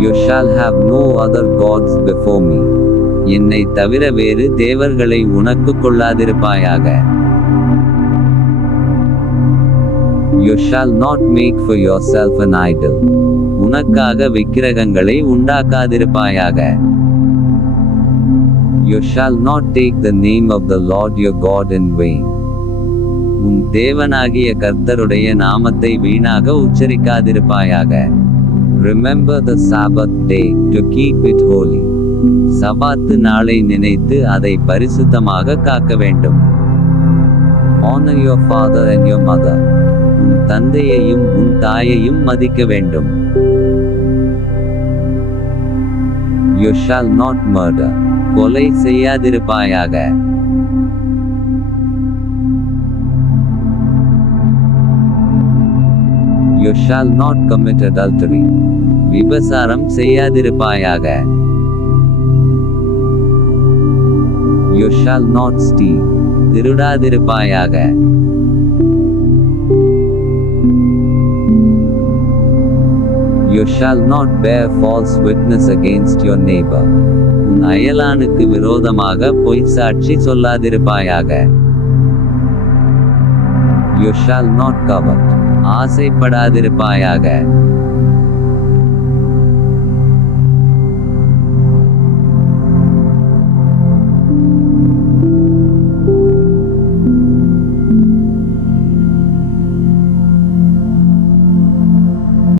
You shall have no other gods before me என்னை தவிர வேறு தேவர்களை உனக்கு கொள்ளாதிருப்பாயாக you shall not make for yourself an idol உனக்காக விக்கிரகங்களை உண்டாக்காதிருப்பாயாக you shall not take the name of the lord your god in vain உன் தேவனாகிய கர்த்தருடைய நாமத்தை வீணாக உச்சரிக்காதிருப்பாயாக remember the sabbath day to keep it holy சபாத்து நாளை நினைத்து அதை பரிசுத்தமாக காக்க வேண்டும் honour your father and your mother உன் தந்தையையும் உன் தாயையும் மதிக்க வேண்டும் யூ ஷால் நாட் மர்டர் கொலை செய்யாதிருப்பாயாக you shall not commit adultery விபசாரம் செய்யாதிருப்பாயாக you shall not steal திருடாதிருப்பாயாக you shall not bear false witness against your neighbour உன் அயலானுக்கு விரோதமாக பொய் சாட்சி சொல்லாதிருப்பாயாக யூ ஷால் நாட் கவர் ஆசைப்படாதிருப்பாயாக.